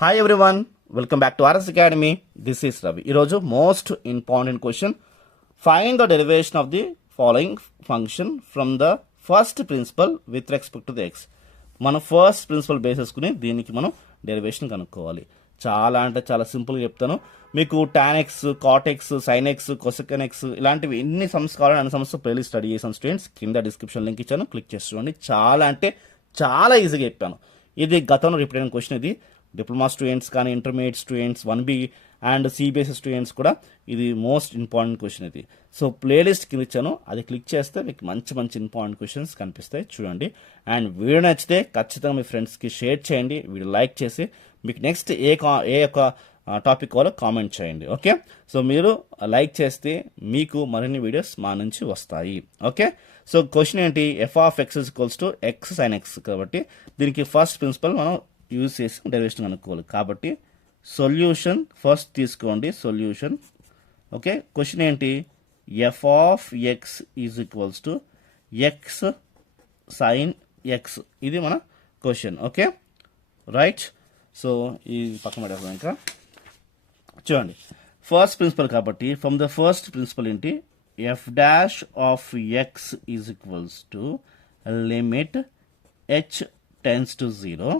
Hi everyone, welcome back to RS Academy. This is Ravi. ఈరోజు most important question. Find the derivation of the following function from the first principle with respect to the x. మనం first principle బేసేసుకుని దీనికి మనం derivation కనుక్కోవాలి. చాలా అంటే చాలా సింపుల్గా చెప్తాను. మీకు tan x, cot x, sin x, cosecant x ఇలాంటివి ఎన్ని సమ్స్ కావాలని అన్ని సమ్స్ ప్లేలిస్ట్ స్టడీ చేసాను స్టూడెంట్స్. కింద డిస్క్రిప్షన్ లింక్ ఇచ్చాను, క్లిక్ చేసి చూడండి. చాలా అంటే చాలా ఈజీగా చెప్పాను. ఇది గతంలో రిపీట్ అయిన క్వశ్చన్. ఇది డిప్లొమా స్టూడెంట్స్ కానీ intermediate students 1B and CBSE students కూడా ఇది మోస్ట్ ఇంపార్టెంట్ క్వశ్చన్ ఇది. సో ప్లేలిస్ట్ కింద ఇచ్చాను, అది క్లిక్ చేస్తే మీకు మంచి మంచి ఇంపార్టెంట్ క్వశ్చన్స్ కనిపిస్తాయి, చూడండి. అండ్ వీడియో నచ్చితే ఖచ్చితంగా మీ ఫ్రెండ్స్కి షేర్ చేయండి, వీడియో లైక్ చేసి మీకు నెక్స్ట్ ఏ యొక్క టాపిక్ కావాలో కామెంట్ చేయండి. ఓకే, సో మీరు లైక్ చేస్తే మీకు మరిన్ని వీడియోస్ మా నుంచి వస్తాయి. ఓకే, సో క్వశ్చన్ ఏంటి? F of X equals to X sine X. కాబట్టి దీనికి ఫస్ట్ ప్రిన్సిపల్ మనం యూజ్ చేసి డెరివేషన్ కనుక్కోవాలి. కాబట్టి సొల్యూషన్ ఫస్ట్ తీసుకోండి, సొల్యూషన్. ఓకే, క్వశ్చన్ ఏంటి? F of X is equals to X sine X. ఇది మన క్వశ్చన్. Okay right. సో ఈ పక్కన పడేస్తాం. ఇంకా చూడండి, ఫస్ట్ ప్రిన్సిపల్ కాబట్టి ఫ్రమ్ ద ఫస్ట్ ప్రిన్సిపల్ ఏంటి? F dash of X is equals to limit H tends to 0.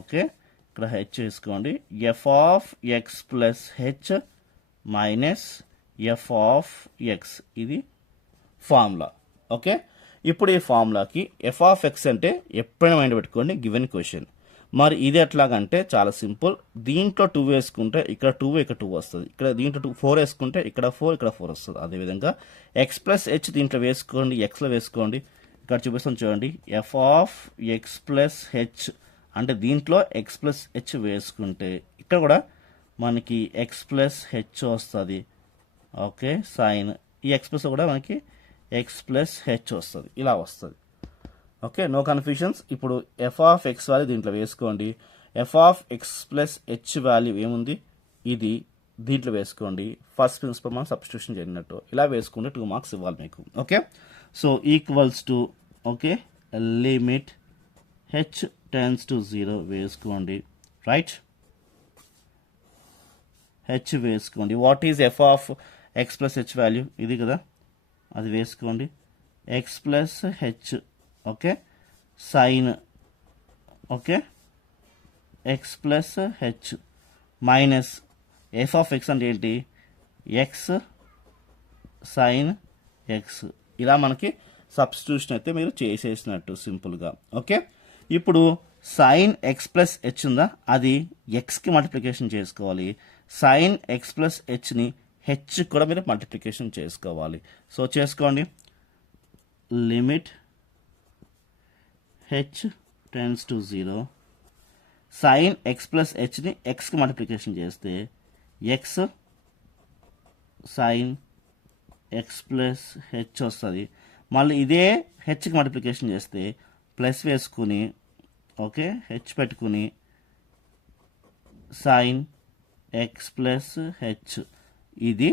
Okay, ఇక్కడ హెచ్ వేసుకోండి. F of X plus H minus F of X. ఇది ఫార్ములా. ఓకే, ఇప్పుడు ఈ ఫార్ములాకి ఎఫ్ ఆఫ్ ఎక్స్ అంటే ఎప్పుడైనా mind పెట్టుకోండి, given question. మరి ఇది ఎట్లాగంటే చాలా సింపుల్. దీంట్లో 2 వేసుకుంటే ఇక్కడ 2, ఇక్కడ 2 వస్తుంది. ఇక్కడ దీంట్లో 4 వేసుకుంటే ఇక్కడ 4, ఇక్కడ 4 వస్తుంది. అదేవిధంగా ఎక్స్ ప్లస్ హెచ్ దీంట్లో వేసుకోండి, ఎక్స్లో వేసుకోండి. ఇక్కడ చూపిస్తాను చూడండి, F of X plus H అంటే దీంట్లో ఎక్స్ ప్లస్ హెచ్ వేసుకుంటే ఇక్కడ కూడా మనకి ఎక్స్ ప్లస్ హెచ్ వస్తుంది. ఓకే, సైన్ ఈ ఎక్స్ ప్లస్ కూడా మనకి ఎక్స్ ప్లస్ హెచ్ వస్తుంది, ఇలా వస్తుంది. Okay, no confusions. ఇప్పుడు ఎఫ్ ఆఫ్ ఎక్స్ వాల్యూ దీంట్లో వేసుకోండి. F of X plus H value ఏముంది? ఇది దీంట్లో వేసుకోండి. ఫస్ట్ ప్రిన్సిపల్ మనం సబ్స్టిట్యూషన్ చేసినట్టు ఇలా వేసుకుంటే 2 మార్క్స్ ఇవ్వాలి మీకు. Okay, so equals to okay limit H tends to 0 వేసుకోండి. రైట్, హెచ్ వేసుకోండి. What is F of X plus H value? ఇది కదా, అది వేసుకోండి. X plus H okay sine okay X plus H minus F of X అంటే ఏంటి? X sine X. ఇలా మనకి సబ్స్టిట్యూషన్ అయితే మీరు చేసేసినట్టు సింపుల్గా. ఓకే, ఇప్పుడు సైన్ ఎక్స్ ప్లస్ హెచ్ ఉందా, అది ఎక్స్కి మల్టిప్లికేషన్ చేసుకోవాలి. సైన్ ఎక్స్ ప్లస్ హెచ్ని హెచ్ కూడా మీరు మల్టిప్లికేషన్ చేసుకోవాలి. సో చేసుకోండి. Limit H tends to 0 sine X plus హెచ్ని ఎక్స్కి మల్టిప్లికేషన్ చేస్తే x sine X plus H వస్తుంది. మళ్ళీ ఇదే హెచ్కి మల్టిప్లికేషన్ చేస్తే ప్లస్ వేసుకుని ఓకే హెచ్ పెట్టుకుని సైన్ ఎక్స్ ప్లస్ హెచ్. ఇది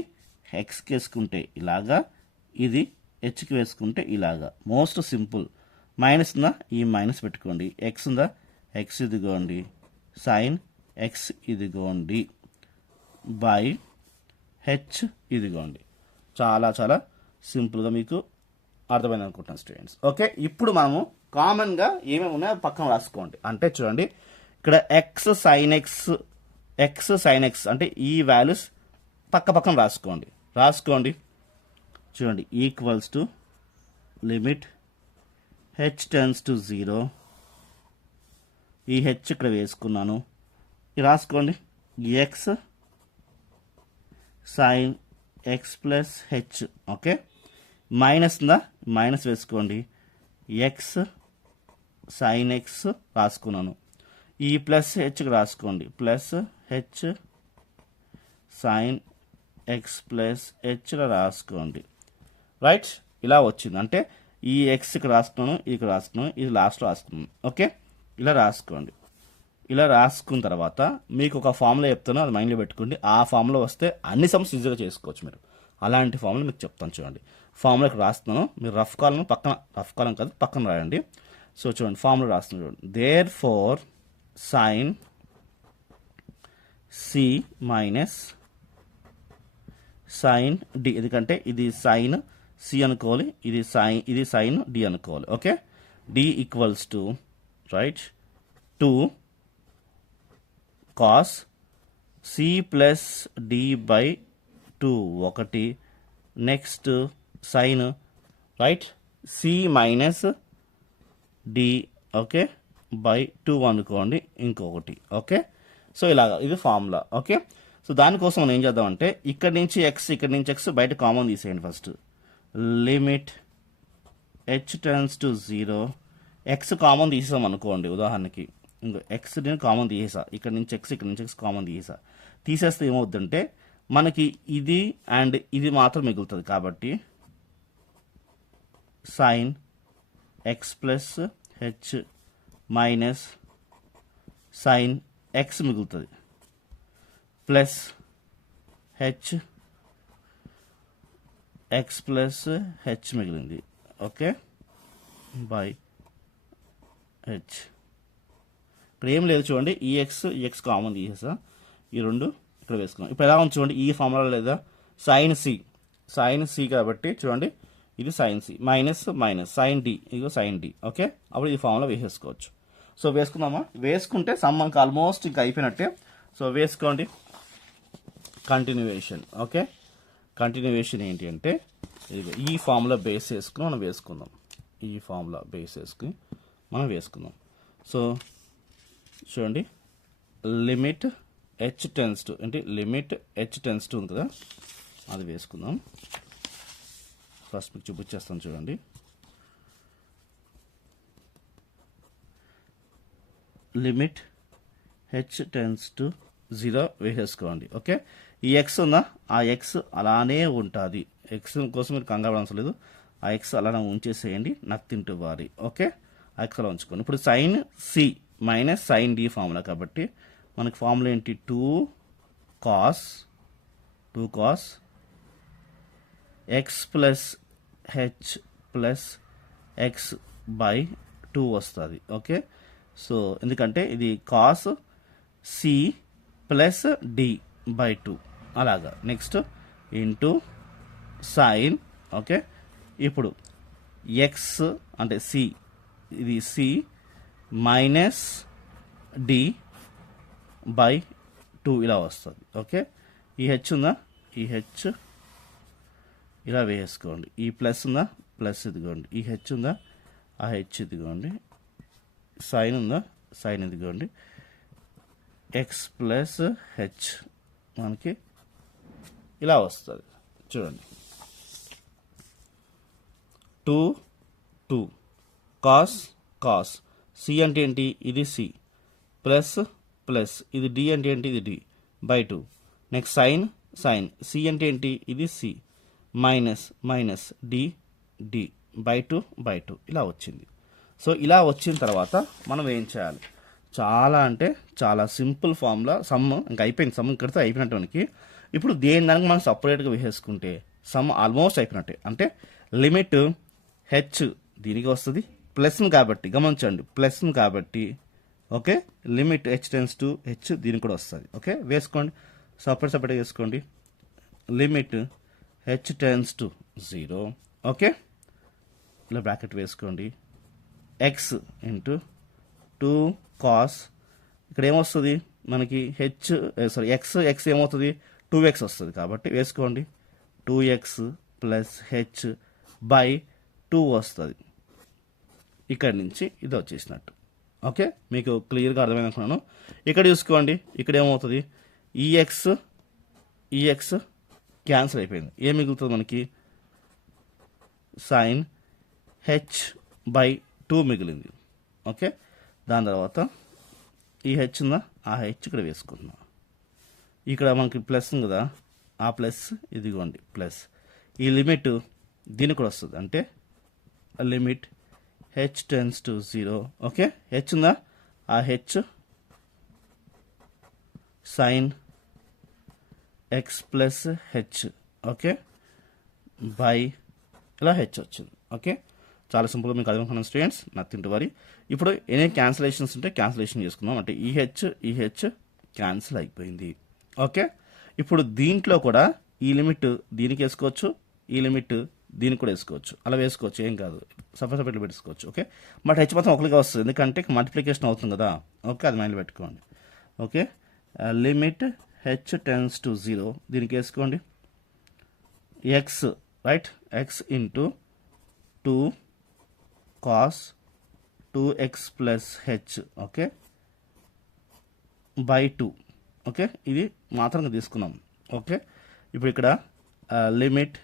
ఎక్స్కి వేసుకుంటే ఇలాగా, ఇది హెచ్కి వేసుకుంటే ఇలాగా. Most simple. మైనస్ ఉందా, ఈ మైనస్ పెట్టుకోండి. ఎక్స్ ఉందా, ఎక్స్ ఇదిగోండి. సైన్ ఎక్స్ ఇదిగోండి బై హెచ్ ఇదిగోండి. చాలా చాలా సింపుల్గా మీకు అర్థమైంది అనుకుంటున్నాను స్టూడెంట్స్. ఓకే, ఇప్పుడు మనము కామన్గా ఏమేమి ఉన్నాయో పక్కన రాసుకోండి. అంటే చూడండి, ఇక్కడ ఎక్స్ సైన్ ఎక్స్ అంటే ఈ వాల్యూస్ పక్క పక్కన రాసుకోండి. చూడండి, equals to limit H tends to 0. ఈ హెచ్ ఇక్కడ వేసుకున్నాను, ఇది రాసుకోండి. X sine X plus H. Okay, minus ఉందా, మైనస్ వేసుకోండి. ఎక్స్ సైన్ ఎక్స్ రాసుకున్నాను. ఈ ప్లస్ హెచ్కి రాసుకోండి. Plus H sine X plus హెచ్లో రాసుకోండి. రైట్, ఇలా వచ్చింది. అంటే ఈ ఎక్స్ ఇక్కడ రాసుకున్నాను, ఇక్కడ రాసుకున్నాను, ఇది లాస్ట్లో రాసుకున్నాను. ఓకే, ఇలా రాసుకోండి. ఇలా రాసుకున్న తర్వాత మీకు ఒక ఫామ్లో చెప్తాను, అది మైండ్లో పెట్టుకోండి. ఆ ఫామ్లో వస్తే అన్ని సమ్స్ ఈజీగా చేసుకోవచ్చు మీరు. అలాంటి ఫామ్లో మీకు చెప్తాను చూడండి. ఫామ్లో ఇక్కడ రాస్తున్నాను, మీరు రఫ్ కాలం కాదు పక్కన రాయండి. సో చూడండి, ఫామ్లో రాస్తున్నాను చూడండి. Therefore sine C minus sine D, ఎందుకంటే ఇది సైన్ సి అనుకోవాలి, ఇది సైన్ డి అనుకోవాలి. Okay, D equals to right 2 cos C plus D by 2 ఒకటి, next sine right C minus D okay by 2 అనుకోండి ఇంకొకటి. ఓకే, సో ఇలాగా ఇది ఫార్ములా. ఓకే, సో దానికోసం మనం ఏం చేద్దామంటే ఇక్కడ నుంచి ఎక్స్ బయట కామన్ తీసేయండి. First limit H tends to 0, x common తీసేసాం అనుకోండి ఉదాహరణకి, ఇంకో ఎక్స్ నేను కామన్ తీసేసా, ఇక్కడ నుంచి ఎక్స్ కామన్ తీసేస్తే ఏమవుతుందంటే మనకి ఇది అండ్ ఇది మాత్రం మిగులుతుంది. కాబట్టి sine X plus H minus sine x మిగులుతుంది plus H x plus H మిగిలింది. Okay, by H. ఇక్కడ ఏం లేదు చూడండి, ఈఎక్స్ కామన్ తీసేసా, ఈ రెండు ఇక్కడ వేసుకున్నాం. ఇప్పుడు ఎలా ఉంది చూడండి, ఈ ఫార్ములా లేదా సైన్ సి కాబట్టి చూడండి ఇది sine C minus sine D, ఇదిగో సైన్ డి. ఓకే, అప్పుడు ఈ ఫార్ములా వేసేసుకోవచ్చు. సో వేసుకుందామా, వేసుకుంటే సమ్మకి ఆల్మోస్ట్ ఇంకా అయిపోయినట్టే. సో వేసుకోండి కంటిన్యూవేషన్. ఓకే, కంటిన్యూవేషన్ ఏంటి అంటే ఇదిగో ఈ ఫార్ములా బేస్ వేసుకుని మనం వేసుకుందాం, ఈ ఫార్ములా బేస్ వేసుకుని మనం వేసుకుందాం. సో చూడండి లిమిట్ హెచ్ టెన్స్ టు అంటే లిమిట్ హెచ్ టెన్స్ టు ఉంది కదా, అది వేసుకుందాం. ఫస్ట్ మీకు చూపించేస్తాను చూడండి. లిమిట్ హెచ్ టెన్స్ టు 0 వేసేసుకోండి. ఓకే, ఈ ఎక్స్ ఉందా, ఆ ఎక్స్ అలానే ఉంటుంది. ఎక్స్ కోసం మీరు కంగారు పడాల్సిన లేదు, ఆ ఎక్స్ అలానే ఉంచేసేయండి, నథింగ్ టు వరీ. ఓకే, ఆ ఎక్స్ అలా ఉంచుకోండి. ఇప్పుడు sine C minus sine D formula కాబట్టి మనకి ఫార్ములా ఏంటి, 2 cos X plus H plus X by 2 వస్తుంది. ఓకే, సో ఎందుకంటే ఇది cos C plus D by 2 అలాగా. Next into sine. ఓకే, ఇప్పుడు ఎక్స్ అంటే సి, ఇది సి మైనస్ డి బై 2 ఇలా వస్తుంది. ఓకే, ఈ హెచ్ ఉందా, ఈ హెచ్ ఇలా వేసుకోండి, ఈ ప్లస్ ఉందా, ప్లస్ ఇదిగోండి, ఈ హెచ్ ఉందా, ఆ హెచ్ ఇదిగోండి, సైన్ ఉందా, సైన్ ఇదిగోండి, ఎక్స్ ప్లస్ హెచ్ మనకి ఇలా వస్తుంది. చూడండి 2 కాస్ సి అంటే ఏంటి, ఇది సి ప్లస్ ఇది డి అంటే ఏంటి, ఇది D by 2. Next sine C అంటే ఏంటి, ఇది సి మైనస్ డి బై 2 ఇలా వచ్చింది. సో ఇలా వచ్చిన తర్వాత మనం ఏం చేయాలి, చాలా అంటే చాలా సింపుల్ ఫార్ములా. సమ్ ఇంకా అయిపోయింది, సమ్ ఇక్కడితో అయిపోయినట్టు మనకి. ఇప్పుడు దానికి మనం సపరేట్గా వేసేసుకుంటే సమ్ ఆల్మోస్ట్ అయిపోయినట్టే. అంటే లిమిట్ హెచ్ దీనికి వస్తుంది, ప్లస్ను కాబట్టి గమనించండి, ప్లస్ను కాబట్టి. Okay, limit H tends to H దీనికి కూడా వస్తుంది. ఓకే, వేసుకోండి, సపరేట్గా వేసుకోండి. Limit H tends to 0. Okay, ఇలా బ్రాకెట్ వేసుకోండి. ఎక్స్ ఇంటూ 2 కాస్, ఇక్కడ ఏమొస్తుంది మనకి ఎక్స్ ఏమవుతుంది, 2x వస్తుంది కాబట్టి వేసుకోండి. 2x ప్లస్ హెచ్ బై 2 వస్తుంది. ఇక్కడి నుంచి ఇది వచ్చేసినట్టు. ఓకే, మీకు క్లియర్గా అర్థమైంది అనుకున్నాను. ఇక్కడ చూసుకోండి, ఇక్కడ ఏమవుతుంది, ఈఎక్స్ క్యాన్సిల్ అయిపోయింది. ఏం మిగులుతుంది మనకి, సైన్ హెచ్ బై 2 మిగిలింది. ఓకే, దాని తర్వాత ఈ హెచ్ ఉందా, ఆ హెచ్ ఇక్కడ వేసుకుంటున్నా. ఇక్కడ మనకి ప్లస్ ఉంది కదా, ఆ ప్లస్ ఇదిగోండి ప్లస్, ఈ లిమిట్ దీనికి కూడా వస్తుంది. అంటే limit H tends to 0. Okay, H ఉందా, ఆ H sine X plus H. Okay, by ఇలా హెచ్ వచ్చింది. ఓకే, చాలా సింపుల్గా మీకు అర్థమవుతున్నాను స్టూడెంట్స్, నథింగ్ టు వరీ. ఇప్పుడు ఎనీ క్యాన్సిలేషన్స్ ఉంటే క్యాన్సిలేషన్ చేసుకుందాం. అంటే ఈ హెచ్ క్యాన్సిల్ అయిపోయింది. ఓకే, ఇప్పుడు దీంట్లో కూడా ఈ లిమిట్ దీనికి వేసుకోవచ్చు, ఈ లిమిట్ దీనికి కూడా వేసుకోవచ్చు, అలా వేసుకోవచ్చు, ఏం కాదు, సపరేట్ పెట్టుకోవచ్చు. ఓకే, బట్ హెచ్ మాత్రం ఒకరిగా వస్తుంది, ఎందుకంటే మల్టిప్లికేషన్ అవుతుంది కదా. ఓకే, అది మైండ్లో పెట్టుకోండి. Okay, limit H tends to 0 దీనికి వేసుకోండి X, right, X into 2 cos 2x plus H, okay, by 2. Okay, ఇది మాత్రంగా తీసుకున్నాం. ఓకే, ఇప్పుడు ఇక్కడ లిమిట్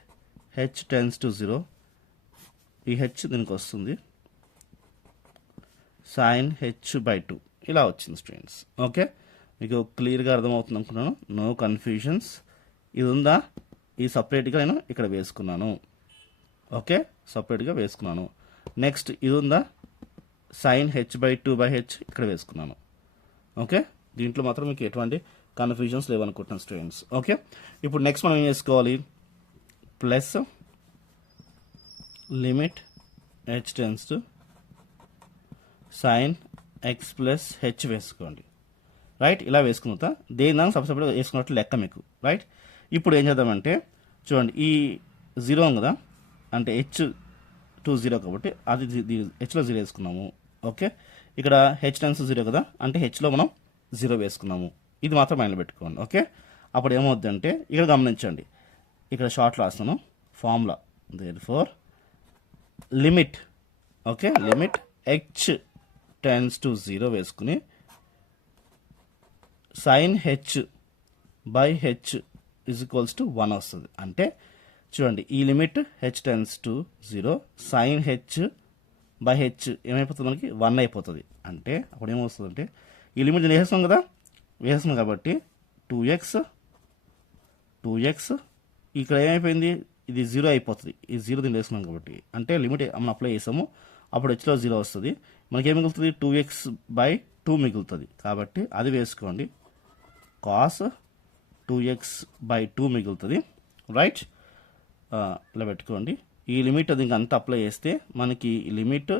హెచ్ టెన్స్ టు 0, ఈ హెచ్ దీనికి వస్తుంది సైన్ హెచ్ బై 2 ఇలా వచ్చింది స్టూడెంట్స్. ఓకే, మీకు క్లియర్గా అర్థమవుతుంది అనుకున్నాను, నో కన్ఫ్యూజన్స్. ఇది ఉందా, ఈ సపరేట్గా నేను ఇక్కడ వేసుకున్నాను. ఓకే, సపరేట్గా వేసుకున్నాను. నెక్స్ట్ ఇది ఉందా, sine H by 2 by H ఇక్కడ వేసుకున్నాను. ఓకే, దీంట్లో మాత్రం మీకు ఎటువంటి కన్ఫ్యూజన్స్ లేవనుకుంటున్నాను స్టూడెంట్స్. ఓకే, ఇప్పుడు నెక్స్ట్ మనం ఏం చేసుకోవాలి, plus limit H tends to sine X plus H వేసుకోండి. రైట్, ఇలా వేసుకున్న తర్వాత దేని దాన్ని సపరేట్ వేసుకున్నట్లు లెక్క మీకు. రైట్, ఇప్పుడు ఏం చేద్దామంటే చూడండి, ఈ 0 ఉంది కదా, అంటే హెచ్ టు 0 కాబట్టి అది హెచ్లో 0 వేసుకున్నాము. ఓకే, ఇక్కడ హెచ్ టెన్స్ 0 కదా, అంటే హెచ్లో మనం 0 వేసుకున్నాము. ఇది మాత్రం మైండ్లో పెట్టుకోండి. ఓకే, అప్పుడు ఏమవుద్దంటే ఇక్కడ గమనించండి, ఇక్కడ షార్ట్ రాస్తాను formula, therefore limit, okay, limit H tends to 0 వేసుకుని sine H by H is equals to 1 వస్తుంది. అంటే చూడండి, ఈ limit H tends to 0 sine H by H ఏమైపోతుంది, మనకి 1 అయిపోతుంది. అంటే అప్పుడు ఏమవుతుంది అంటే ఈ లిమిట్ నేను వేసేస్తాం కదా, వేసేస్తున్నాం కాబట్టి 2x ఇక్కడ ఏమైపోయింది, ఇది 0 అయిపోతుంది. ఈ 0 దీన్ని వేసుకున్నాం కాబట్టి, అంటే లిమిట్ మనం అప్లై చేసాము, అప్పుడు హెచ్లో 0 వస్తుంది. మనకి ఏం మిగులుతుంది, 2x బై 2 మిగులుతుంది. కాబట్టి అది వేసుకోండి, కాస్ 2x బై 2 మిగులుతుంది. రైట్, ఇలా పెట్టుకోండి. ఈ లిమిట్ అది ఇంకంతా అప్లై చేస్తే మనకి limit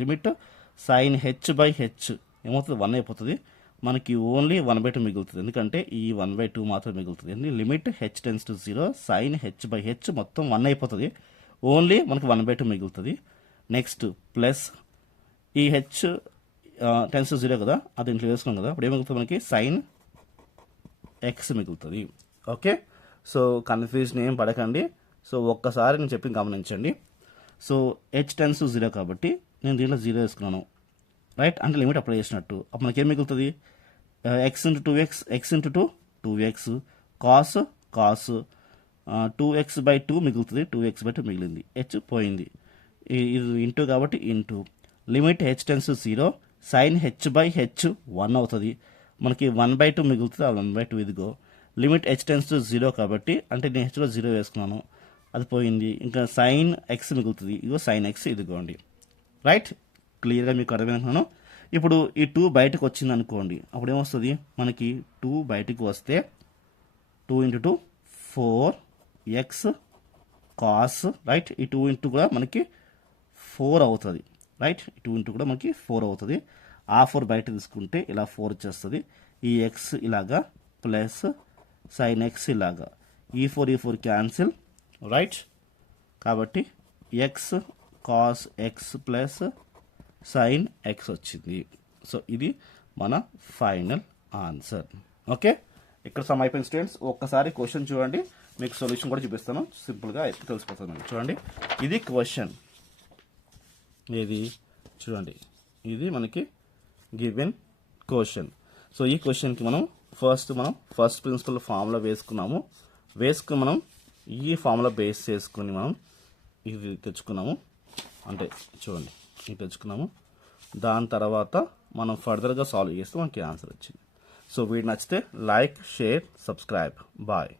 limit sine H by H ఏమవుతుంది, 1 అయిపోతుంది. మనకి ఓన్లీ 1/2 మిగులుతుంది, ఎందుకంటే ఈ 1/2 మాత్రం మిగులుతుంది. Limit H tends to 0 sine H by h మొత్తం 1 అయిపోతుంది, ఓన్లీ మనకి 1/2 మిగులుతుంది. నెక్స్ట్ ప్లస్ ఈ హెచ్ టెన్స్ టు 0 కదా, అది ఇంట్లో వేసుకున్నాం కదా, అప్పుడు ఏమిగులుతుంది, మనకి సైన్ ఎక్స్ మిగులుతుంది. ఓకే, సో కన్ఫ్యూజన్ ఏం పడకండి. సో ఒక్కసారి నేను చెప్పి గమనించండి. సో హెచ్ టెన్స్ టు 0 కాబట్టి నేను దీంట్లో 0 వేసుకున్నాను. రైట్, అంటే లిమిట్ అప్లై చేసినట్టు. అప్పుడు మనకి ఏం మిగులుతుంది, X into 2x, X into 2 2x, cos 2x by 2 మిగులుతుంది, 2x బై 2 మిగిలింది, హెచ్ పోయింది, ఇది ఇంటూ కాబట్టి into limit H tends to 0 sine H by h 1 అవుతుంది. మనకి 1/2 మిగులుతుంది, ఆ 1/2 ఇదిగో. లిమిట్ హెచ్ టెన్స్ టు 0 కాబట్టి, అంటే నేను హెచ్లో 0 వేసుకున్నాను, అది పోయింది. ఇంకా సైన్ ఎక్స్ మిగులుతుంది, ఇదిగో సైన్ ఎక్స్ ఇదిగోండి. రైట్, క్లియర్గా మీకు అర్థమైనాను. ఇప్పుడు ఈ 2 బయటకు వచ్చింది అనుకోండి, అప్పుడు ఏమొస్తుంది, మనకి 2 బయటకు వస్తే 2 ఇంటూ 2 4x కాస్, రైట్, ఈ 2 ఇంటూ కూడా మనకి 4 అవుతుంది. రైట్, ఈ 2 ఇంటూ కూడా మనకి 4 అవుతుంది. ఆ 4 బయట తీసుకుంటే ఇలా 4 వచ్చేస్తుంది. ఈ ఎక్స్ ఇలాగా ప్లస్ సైన్ ఎక్స్ ఇలాగా, ఈ 4 క్యాన్సిల్. రైట్, కాబట్టి X cos X plus sign X వచ్చింది. సో ఇది మన ఫైనల్ ఆన్సర్. ఓకే, ఇక్కడ సమ్ అయిపోయింది స్టూడెంట్స్. ఒక్కసారి క్వశ్చన్ చూడండి, మీకు సొల్యూషన్ కూడా చూపిస్తాను, సింపుల్గా అయితే తెలిసిపోతుంది మనకి. చూడండి, ఇది క్వశ్చన్, ఇది చూడండి, ఇది మనకి గివెన్ క్వశ్చన్. సో ఈ క్వశ్చన్కి మనం ఫస్ట్ ప్రిన్సిపల్ ఫార్ములా వేసుకున్నాము. మనం ఈ ఫార్ములా బేస్ చేసుకుని మనం ఇది తెచ్చుకున్నాము, అంటే చూడండి ఇది తెచ్చుకున్నాము. దాని తర్వాత మనం ఫర్దర్గా సాల్వ్ చేస్తే మనకి ఆన్సర్ వచ్చింది. సో వీడియో నచ్చితే లైక్, షేర్, సబ్స్క్రైబ్. బాయ్.